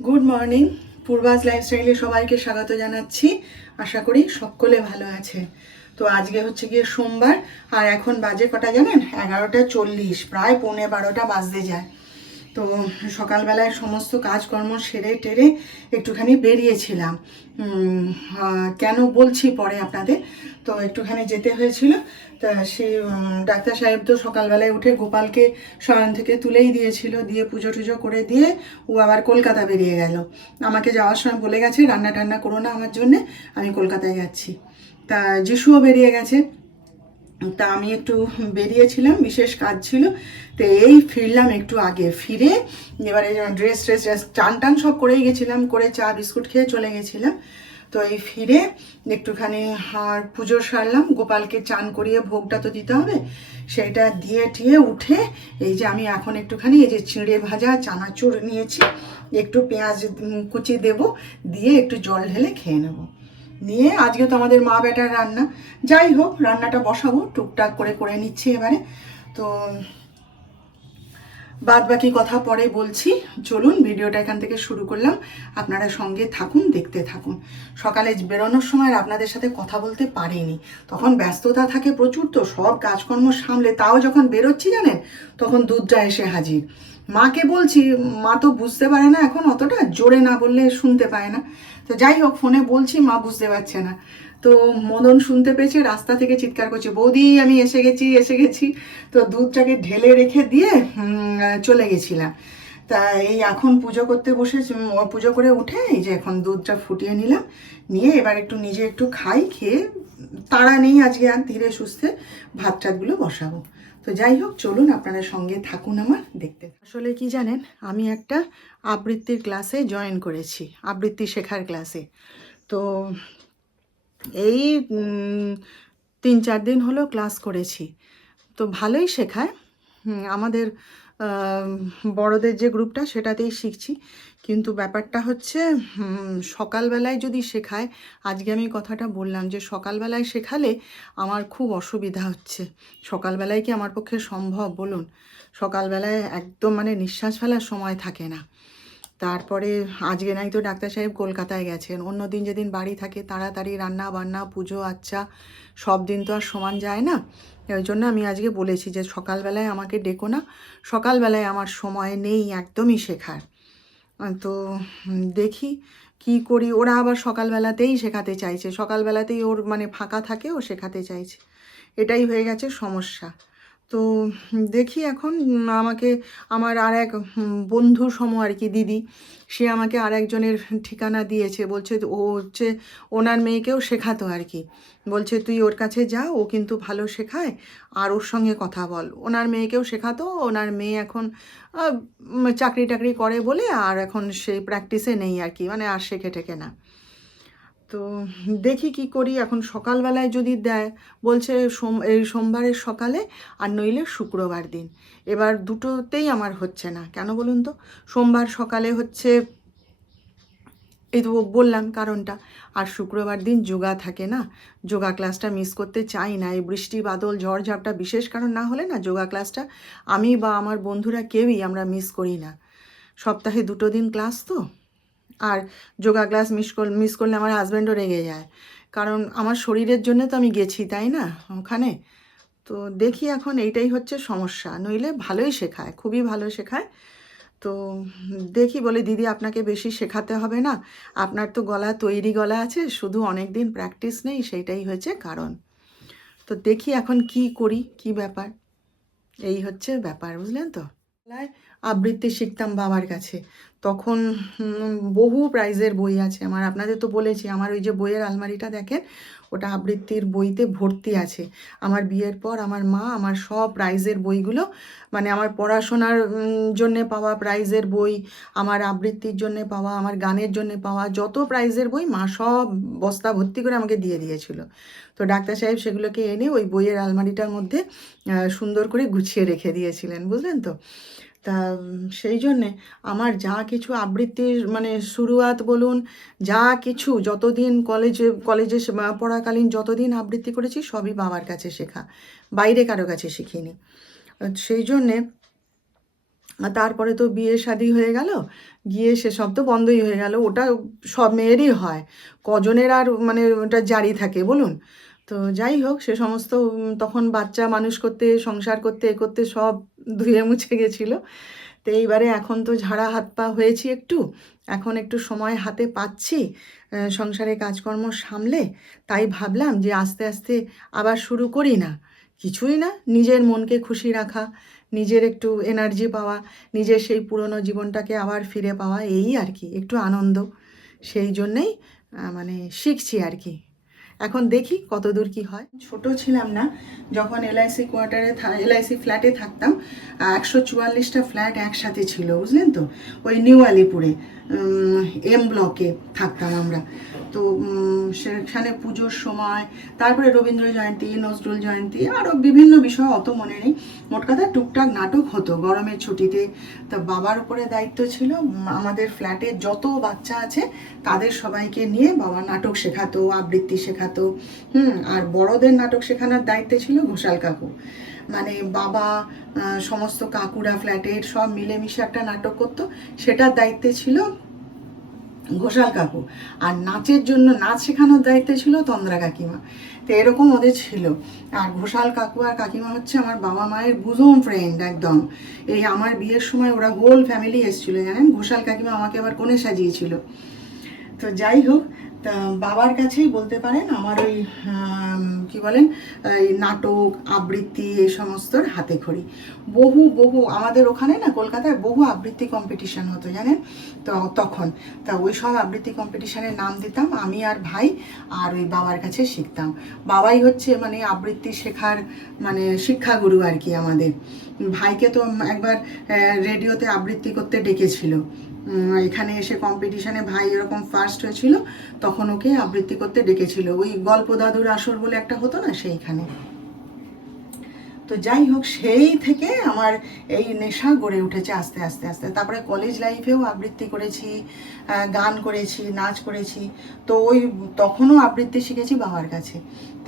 Good morning. পূর্বাস লাইফস্টাইলে সবাইকে স্বাগত জানাচ্ছি। আশা করি সকলে ভালো আছে। তো আজকে হচ্ছে গিয়ে সোমবার, আর এখন বাজে কটা জানেন? 11:40, প্রায় 11:45 বাজতে যায়। তো সকালবেলায় সমস্ত কাজকর্ম সেরে টেরে একটুখানি বেরিয়েছিলাম। কেন বলছি পরে আপনাদের। তো একটুখানি যেতে হয়েছিল। তা সে ডাক্তার সাহেব তো সকালবেলায় উঠে গোপালকে শয়ন থেকে তুলেই দিয়েছিল, দিয়ে পুজো টুজো করে দিয়ে ও আবার কলকাতা বেরিয়ে গেল। আমাকে যাওয়ার সময় বলে গেছে রান্না টান্না করো না আমার জন্যে, আমি কলকাতায় যাচ্ছি। তা যিশুও বেরিয়ে গেছে। তা আমি একটু বেরিয়েছিলাম, বিশেষ কাজ ছিল। তো এই ফিরলাম একটু আগে, ফিরে এবারে ড্রেস টান টান সব করেই গেছিলাম, করে চা বিস্কুট খেয়ে চলে গেছিলাম। তো এই ফিরে একটুখানি আর পুজো সারলাম, গোপালকে চান করিয়ে ভোগটা তো দিতে হবে, সেইটা দিয়ে টিয়ে উঠে এই যে আমি এখন একটুখানি এই যে চিঁড়ে ভাজা চানাচুর নিয়েছি, একটু পেঁয়াজ কুচি দেব, দিয়ে একটু জল ঢেলে খেয়ে নেবো। নিয়ে আজকে তো আমাদের মা বেটার রান্না, যাই হোক রান্নাটা বসাবো, টুকটাক করে করে নিচ্ছি এবারে। তো বাদ বাকি কথা পরে বলছি। চলুন ভিডিওটা এখান থেকে শুরু করলাম, আপনারা সঙ্গে থাকুন, দেখতে থাকুন। সকালে বেরোনোর সময় আপনাদের সাথে কথা বলতে পারিনি, তখন ব্যস্ততা থাকে প্রচুর, তো সব কাজকর্ম সামলে তাও যখন বেরোচ্ছি জানেন, তখন দুধটা এসে হাজির। মাকে বলছি, মা তো বুঝতে পারে না এখন, অতটা জোরে না বললে শুনতে পায় না। তো যাই হোক ফোনে বলছি, মা বুঝতে পারছে না। তো মদন শুনতে পেয়েছে, রাস্তা থেকে চিৎকার করছে, বৌদি আমি এসে গেছি এসে গেছি। তো দুধটাকে ঢেলে রেখে দিয়ে চলে গেছিলাম। তা এই এখন পুজো করতে বসে, পুজো করে উঠে এই যে এখন দুধটা ফুটিয়ে নিলাম, নিয়ে এবার একটু নিজে একটু খাই, খেয়ে তাড়া নেই আজকে, আর ধীরে সুস্থে ভাত টাতগুলো বসাবো। তো যাই হোক চলুন আপনারা সঙ্গে থাকুন আমার, দেখতে। আসলে কি জানেন, আমি একটা আবৃত্তির ক্লাসে জয়েন করেছি, আবৃত্তি শেখার ক্লাসে। তো এই 3-4 দিন হলো ক্লাস করেছি। তো ভালোই শেখায়। আমাদের বড়দের যে গ্রুপটা সেটাতেই শিখছি, কিন্তু ব্যাপারটা হচ্ছে সকালবেলায় যদি শেখায়, আজকে আমি কথাটা বললাম যে সকালবেলায় শেখালে আমার খুব অসুবিধা হচ্ছে। সকালবেলায় কি আমার পক্ষে সম্ভব বলুন? সকালবেলায় একদম মানে নিঃশ্বাস ফেলার সময় থাকে না। তারপরে আজকে নাই তো ডাক্তার সাহেব কলকাতায় গেছেন, অন্য দিন যেদিন বাড়ি থাকে তাড়াতাড়ি রান্না বান্না পুজো আচ্ছা, সব দিন তো আর সমান যায় না। ওই জন্য আমি আজকে বলেছি যে সকালবেলায় আমাকে ডেকো না, সকালবেলায় আমার সময় নেই একদমই শেখার। তো দেখি কি করি। ওরা আবার সকালবেলাতেই শেখাতে চাইছে, সকালবেলাতেই ওর মানে ফাঁকা থাকে, ও শেখাতে চাইছে। এটাই হয়ে গেছে সমস্যা। তো দেখি এখন আমাকে আমার আর এক বন্ধু সম আর কি, দিদি, সে আমাকে আর একজনের ঠিকানা দিয়েছে, বলছে ও হচ্ছে ওনার মেয়েকেও শেখাতো আর কি। বলছে তুই ওর কাছে যা, ও কিন্তু ভালো শেখায়, আর ওর সঙ্গে কথা বল। ওনার মেয়েকেও শেখাতো, ওনার মেয়ে এখন চাকরি টাকরি করে বলে আর এখন সেই প্র্যাকটিসে নেই আর কি, মানে আর শেখে টেকে না। তো দেখি কি করি এখন। সকালবেলায় যদি দেয় বলছে এই সোমবারের সকালে, আর নইলে শুক্রবার দিন। এবার দুটোতেই আমার হচ্ছে না, কেন বলুন তো? সোমবার সকালে হচ্ছে, এই তো বললাম কারণটা, আর শুক্রবার দিন যোগা থাকে না, যোগা ক্লাসটা মিস করতে চাই না। এই বৃষ্টি বাদল ঝড় ঝাপটা বিশেষ কারণ না হলে না, যোগা ক্লাসটা আমি বা আমার বন্ধুরা কেউই আমরা মিস করি না। সপ্তাহে 2 দিন ক্লাস তো। আর যোগা ক্লাস মিস করলে আমার হাজব্যান্ডও রেগে যায়, কারণ আমার শরীরের জন্য তো আমি গেছি তাই না ওখানে। তো দেখি এখন এইটাই হচ্ছে সমস্যা, নইলে ভালোই শেখায়, খুবই ভালো শেখায়। তো দেখি, বলে দিদি আপনাকে বেশি শেখাতে হবে না, আপনার তো গলা তৈরি গলা আছে, শুধু অনেক দিন প্র্যাকটিস নেই, সেইটাই হয়েছে কারণ। তো দেখি এখন কি করি, কি ব্যাপার, এই হচ্ছে ব্যাপার, বুঝলেন তো। আবৃত্তি শিখতাম বাবার কাছে, তখন বহু প্রাইজের বই আছে আমার, আপনাদের তো বলেছি আমার ওই যে বইয়ের আলমারিটা দেখেন, ওটা আবৃত্তির বইতে ভর্তি আছে। আমার বিয়ের পর আমার মা আমার সব প্রাইজের বইগুলো, মানে আমার পড়াশোনার জন্যে পাওয়া প্রাইজের বই, আমার আবৃত্তির জন্যে পাওয়া, আমার গানের জন্যে পাওয়া যত প্রাইজের বই, মা সব বস্তা ভর্তি করে আমাকে দিয়ে দিয়েছিল। তো ডাক্তার সাহেব সেগুলোকে এনে ওই বইয়ের আলমারিটার মধ্যে সুন্দর করে গুছিয়ে রেখে দিয়েছিলেন, বুঝলেন তো। তা সেই জন্যে আমার যা কিছু আবৃত্তির মানে শুরুয়াত বলুন, যা কিছু যতদিন কলেজে পড়াকালীন যতদিন আবৃত্তি করেছি সবই বাবার কাছে শেখা, বাইরে কারো কাছে শিখিনি। সেই জন্যে আর তারপরে তো বিয়ে শাদী হয়ে গেল, গিয়ে সেসব তো বন্ধই হয়ে গেল। ওটা সব মেয়েরই হয়, কজনের আর মানে ওটা জারি থাকে বলুন। তো যাই হোক, সে সমস্ত তখন বাচ্চা মানুষ করতে, সংসার করতে, এ করতে সব ধুয়ে মুছে গেছিলো। তো এইবারে এখন তো ঝাড়া হাত পা হয়েছি একটু, এখন একটু সময় হাতে পাচ্ছি সংসারে কাজকর্ম সামলে। তাই ভাবলাম যে আস্তে আস্তে আবার শুরু করি না, কিছুই না, নিজের মনকে খুশি রাখা, নিজের একটু এনার্জি পাওয়া, নিজের সেই পুরনো জীবনটাকে আবার ফিরে পাওয়া, এই আর কি, একটু আনন্দ। সেই জন্যেই মানে শিখছি আর কি। এখন দেখি কত দূর কী হয়। ছোট ছিলাম না যখন এলআইসি কোয়ার্টারে এলআইসি ফ্ল্যাটে থাকতাম, 144টা ফ্ল্যাট একসাথে ছিল, বুঝলেন তো, ওই নিউ আলিপুরে এম ব্লকে থাকতাম আমরা। তো সেখানে পুজোর সময়, তারপরে রবীন্দ্র জয়ন্তী, নজরুল জয়ন্তী, আরও বিভিন্ন বিষয় অত মনে নেই, মোট কথা টুকটাক নাটক হতো গরমের ছুটিতে। তো বাবার উপরে দায়িত্ব ছিল আমাদের ফ্ল্যাটে যত বাচ্চা আছে তাদের সবাইকে নিয়ে বাবা নাটক শেখাতো, আবৃত্তি শেখাতো। আর বড়দের নাটক শেখানোর দায়িত্বে ছিল ঘোষাল কাকু। মানে বাবা সমস্ত কাকুরা ফ্ল্যাটের সব মিলেমিশে একটা নাটক করতো, সেটার দায়িত্বে ছিল ঘোষাল কাকু। আর নাচের জন্য, নাচ শেখানোর দায়িত্বে ছিল তন্দ্রা কাকিমা। তো এরকম ওদের ছিল। আর ঘোষাল কাকু আর কাকিমা হচ্ছে আমার বাবা মায়ের বুজুম ফ্রেন্ড একদম। এই আমার বিয়ের সময় ওরা হোল ফ্যামিলি এসেছিলো, জানেন। ঘোষাল কাকিমা আমাকে আবার কোণে সাজিয়েছিল। তো যাই হোক, তা বাবার কাছেই বলতে পারেন আমার ওই কি বলেন, এই নাটক, আবৃত্তি, এই সমস্তর হাতে খড়ি। বহু আমাদের ওখানে না কলকাতায় বহু আবৃত্তি কম্পিটিশান হতো, জানেন তো তখন। তা ওই সব আবৃত্তি কম্পিটিশানের নাম দিতাম আমি আর ভাই, আর ওই বাবার কাছে শিখতাম। বাবাই হচ্ছে মানে আবৃত্তি শেখার মানে শিক্ষাগুরু আর কি আমাদের। ভাইকে তো একবার রেডিওতে আবৃত্তি করতে ডেকেছিল, এখানে এসে কম্পিটিশানে ভাই এরকম ফার্স্ট হয়েছিল, তখন ওকে আবৃত্তি করতে ডেকেছিল, ওই গল্প দাদুর আসর বলে একটা হতো না, সেইখানে। তো যাই হোক, সেই থেকে আমার এই নেশা গড়ে উঠেছে আস্তে আস্তে আস্তে। তারপরে কলেজ লাইফেও আবৃত্তি করেছি, গান করেছি, নাচ করেছি। তো ওই তখনও আবৃত্তি শিখেছি বাবার কাছে।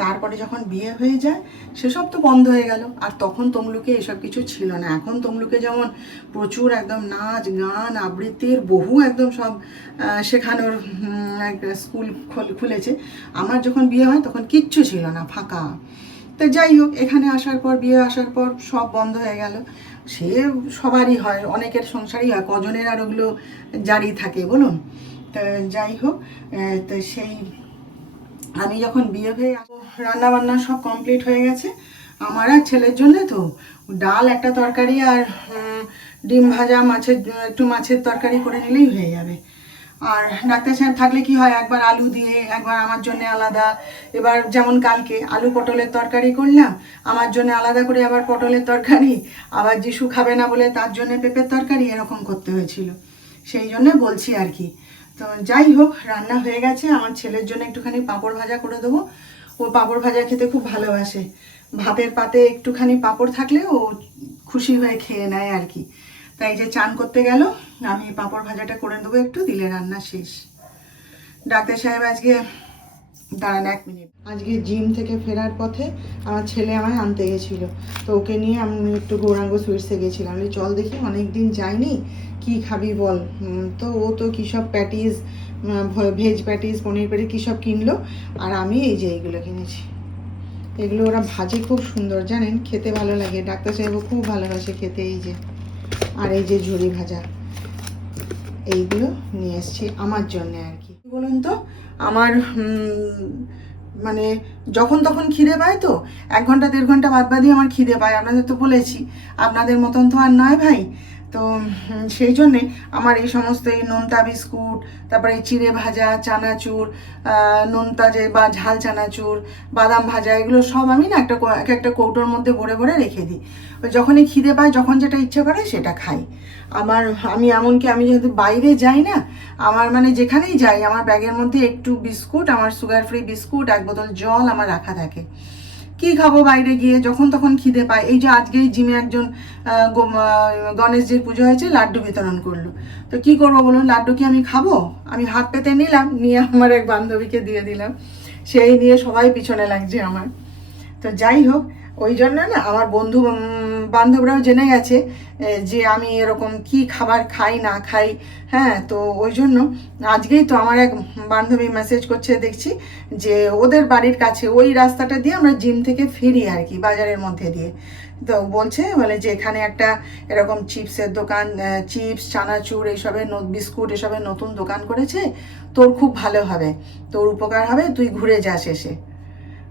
তারপরে যখন বিয়ে হয়ে যায় সেসব তো বন্ধ হয়ে গেল, আর তখন তমলুকে এসব কিছু ছিল না। এখন তমলুকে যেমন প্রচুর একদম নাচ গান আবৃত্তির বহু একদম সব শেখানোর একটা স্কুল খুলেছে। আমার যখন বিয়ে হয় তখন কিচ্ছু ছিল না, ফাঁকা। তো যাই হোক, এখানে আসার পর, বিয়ে আসার পর সব বন্ধ হয়ে গেল। সে সবারই হয়, অনেকের সংসারই হয়, কজনের আর ওগুলো জারি থাকে বলুন। তা যাই হোক, তো সেই আমি যখন বিয়ে হয়ে রান্না বান্না সব কমপ্লিট হয়ে গেছে আমার আর ছেলের জন্য। তো ডাল, একটা তরকারি, আর ডিম ভাজা, একটু মাছের তরকারি করে নিলেই হয়ে যাবে। আর ডাক্তার সাহেব থাকলে কি হয়, একবার আলু দিয়ে, একবার আমার জন্য আলাদা। এবার যেমন কালকে আলু পটলের তরকারি করলাম, আমার জন্য আলাদা করে আবার পটলের তরকারি, আবার যিশু খাবে না বলে তার জন্য পেঁপের তরকারি, এরকম করতে হয়েছিল। সেই জন্য বলছি আর কি। তো যাই হোক, রান্না হয়ে গেছে। আমার ছেলের জন্য একটুখানি পাঁপড় ভাজা করে দেবো, ও পাঁপড় ভাজা খেতে খুব ভালোবাসে। ভাতের পাতে একটুখানি পাঁপড় থাকলে ও খুশি হয়ে খেয়ে নেয় আর কি। তাই যে চান করতে গেল, আমি পাঁপড় ভাজাটা করে দেবো একটু, দিলে রান্না শেষ। ডাক্তার সাহেব আজকে, দাঁড়ান 1 মিনিট, আজকে জিম থেকে ফেরার পথে আমার ছেলে আমায় আনতে গেছিলো। তো ওকে নিয়ে আমি একটু গৌরাঙ্গ সুইটসে গেছিলাম। আমি চল দেখি, অনেক দিন যাইনি, কি খাবি বল। তো ও তো কী সব প্যাটিস, ভেজ প্যাটিস, পনির প্যাটিস কী সব কিনলো, আর আমি এই যে এইগুলো কিনেছি। এগুলো ওরা ভাজে খুব সুন্দর, জানেন, খেতে ভালো লাগে। ডাক্তার সাহেবও খুব ভালোবাসে খেতে। এই যে, আর এই যে ঝুড়ি ভাজা, এইগুলো নিয়ে এসছি আমার জন্যে আর কি। বলুন তো, আমার মানে যখন তখন খিদে পায়, তো 1 ঘন্টা 1.5 ঘন্টা বাদ বাদই আমার খিদে পায়। আপনাদের তো বলেছি, আপনাদের মতন তো আর নয় ভাই। তো সেই জন্যে আমার এই সমস্ত, এই নোনতা বিস্কুট, তারপরে এই চিড়ে ভাজা, চানাচুর, নোনতা যে বা ঝাল চানাচুর, বাদাম ভাজা, এগুলো সব আমি না একটা কৌটোর মধ্যে ভরে ভরে রেখে দিই। যখনই খিদে পায়, যখন যেটা ইচ্ছে করে সেটা খাই। আমি এমনকি আমি যেহেতু বাইরে যাই না, আমার মানে যেখানেই যাই আমার ব্যাগের মধ্যে একটু বিস্কুট, আমার সুগার ফ্রি বিস্কুট, 1 বোতল জল আমার রাখা থাকে। কি খাবো বাইরে গিয়ে, যখন তখন খিদে পায়। এই যে আজকেই জিমে একজন গণেশজির পুজো হয়েছে, লাড্ডু বিতরণ করলো। তো কি করবো বলুন, লাড্ডু কি আমি খাবো? আমি হাত পেতে নিলাম, নিয়ে আমার এক বান্ধবীকে দিয়ে দিলাম, সেই নিয়ে সবাই পিছনে লাগছে আমার। তো যাই হোক, ওই জন্য না আমার বন্ধু বান্ধবরাও জেনে গেছে যে আমি এরকম কি খাবার খাই না খাই। হ্যাঁ, তো ওই জন্য আজকেই তো আমার এক বান্ধবী মেসেজ করছে দেখছি যে ওদের বাড়ির কাছে ওই রাস্তাটা দিয়ে আমরা জিম থেকে ফিরি আর কি, বাজারের মধ্যে দিয়ে। তো বলছে বলে যে এখানে একটা এরকম চিপসের দোকান, চিপস চানাচুর এইসবের বিস্কুট এসবের নতুন দোকান করেছে, তোর খুব ভালো হবে, তোর উপকার হবে, তুই ঘুরে যাস এসে।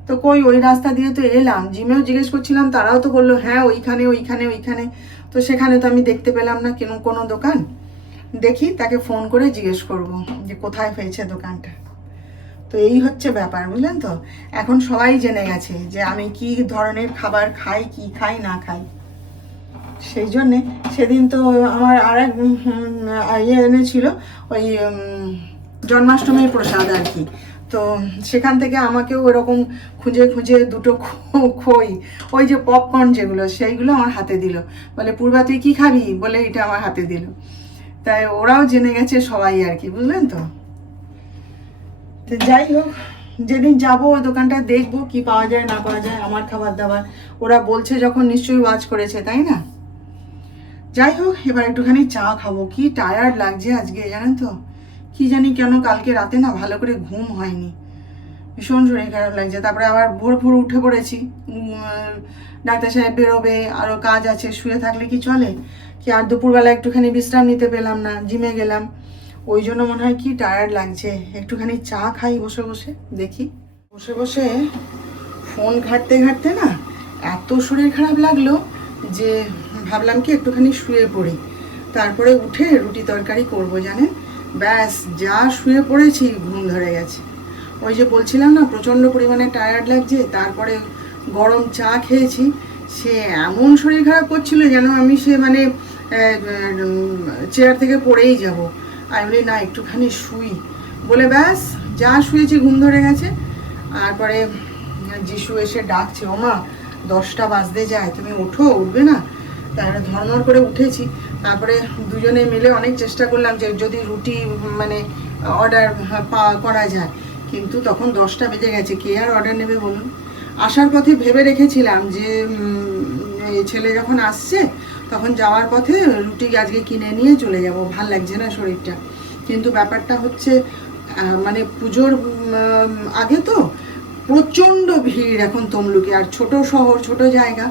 তো কই ওই রাস্তা দিয়ে তো এলাম, জিমেও জিজ্ঞেস করছিলাম, তারাও তো বললো হ্যাঁ ওইখানে ওইখানে ওইখানে। তো সেখানে তো আমি দেখতে পেলাম না কোনো দোকান। দেখি তাকে ফোন করে জিজ্ঞেস করব যে কোথায় পেয়েছে দোকানটা। তো এই হচ্ছে ব্যাপার, বুঝলেন তো। এখন সবাই জেনে গেছে যে আমি কি ধরনের খাবার খাই, কি খাই না খাই। সেই জন্যে সেদিন তো আমার আর এক ইয়ে এনেছিল ওই জন্মাষ্টমীর প্রসাদ আর কি। তো সেখান থেকে আমাকেও ওরকম খুঁজে খুঁজে দুটো খই, ওই যে পপকর্ন যেগুলো, সেইগুলো আমার হাতে দিল। বলে পূর্বা তুই কী খাবি বলে এটা আমার হাতে দিল। তাই ওরাও জেনে গেছে সবাই আর কি, বুঝলেন তো। তো যাই হোক, যেদিন যাবো ওই দোকানটা দেখবো কি পাওয়া যায় না পাওয়া যায়, আমার খাবার দাবার ওরা বলছে যখন নিশ্চয়ই ওয়াচ করেছে, তাই না। যাই হোক, এবার একটুখানি চা খাবো। কি টায়ার্ড লাগছে আজকে জানেন তো, কি জানি কেন কালকে রাতে না ভালো করে ঘুম হয়নি, ভীষণ শরীর খারাপ লাগছে। তারপরে আবার ভোর ভোর উঠে পড়েছি, ডাক্তার সাহেব বেরোবে, আরও কাজ আছে, শুয়ে থাকলে কি চলে কি। আর দুপুরবেলা একটুখানি বিশ্রাম নিতে পেলাম না, জিমে গেলাম, ওই জন্য মনে হয় কি টায়ার্ড লাগছে। একটুখানি চা খাই বসে বসে, দেখি। বসে বসে ফোন ঘাঁটতে ঘাঁটতে না এত শরীর খারাপ লাগলো যে ভাবলাম কি একটুখানি শুয়ে পড়ি। তারপরে উঠে রুটি তরকারি করবো জানেন, ব্যাস যা শুয়ে পড়েছি ঘুম ধরে গেছে। ওই যে বলছিলাম না প্রচণ্ড পরিমাণে টায়ার্ড লাগছে, তারপরে গরম চা খেয়েছি, সে এমন শরীর খারাপ করছিল যেন আমি সে মানে চেয়ার থেকে পড়েই যাব। আমি বলি না একটুখানি শুই বলে ব্যাস যা শুয়েছি ঘুম ধরে গেছে। তারপরে যিশু এসে ডাকছে, ওমা 10টা বাজতে যায়, তুমি ওঠো, উঠবে না। তারপরে ধর্মর করে উঠেছি। তারপরে দুজনে মিলে অনেক চেষ্টা করলাম যে যদি রুটি মানে অর্ডার করা যায়, কিন্তু তখন 10টা বেজে গেছে, কে আর অর্ডার নেবে বলুন। আসার পথে ভেবে রেখেছিলাম যে ছেলে যখন আসছে তখন যাওয়ার পথে রুটি আজকে কিনে নিয়ে চলে যাব, ভাল লাগছে না শরীরটা। কিন্তু ব্যাপারটা হচ্ছে মানে পুজোর আগে তো প্রচণ্ড ভিড় এখন তমলুকে, আর ছোট শহর ছোট জায়গা,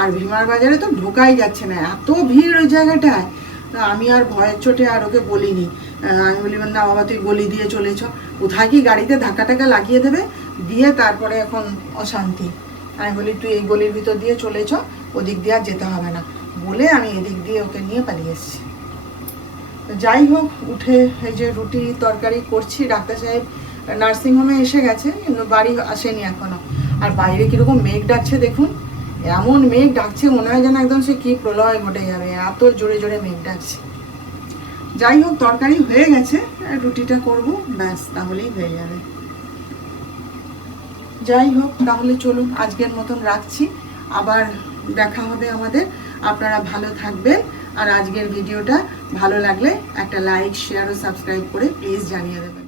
আর ভীমার বাজারে তো ঢোকাই যাচ্ছে না, এত ভিড় ওই জায়গাটায়। আমি আর ভয়ের চোটে আর ওকে বলিনি। আমি বলি না বাবা তুই গলি দিয়ে চলেছ, কোথায় কি গাড়িতে ধাক্কা টাক্কা লাগিয়ে দেবে, দিয়ে তারপরে এখন অশান্তি। আমি বলি তুই এই গলির ভিতর দিয়ে চলেছ, ওদিক দিয়ে আর যেতে হবে না বলে আমি এদিক দিয়ে ওকে নিয়ে পালিয়ে এসেছি। যাই হোক, উঠে এই যে রুটি তরকারি করছি। ডাক্তার সাহেব নার্সিংহোমে এসে গেছে কিন্তু বাড়ি আসেনি এখনো। আর বাইরে কীরকম মেঘ ডাকছে দেখুন, এমন মেঘ ডাকছে মনে হয় যেন একদম সে কী প্রলয় ঘটে যাবে, এত জোরে জোরে মেঘ ডাকছে। যাই হোক, তরকারি হয়ে গেছে, রুটিটা করব ব্যাস, তাহলেই হয়ে যাবে। যাই হোক, তাহলে চলুন আজকের মতন রাখছি, আবার দেখা হবে আমাদের। আপনারা ভালো থাকবেন, আর আজকের ভিডিওটা ভালো লাগলে একটা লাইক শেয়ার ও সাবস্ক্রাইব করে প্লিজ জানিয়ে দেবেন।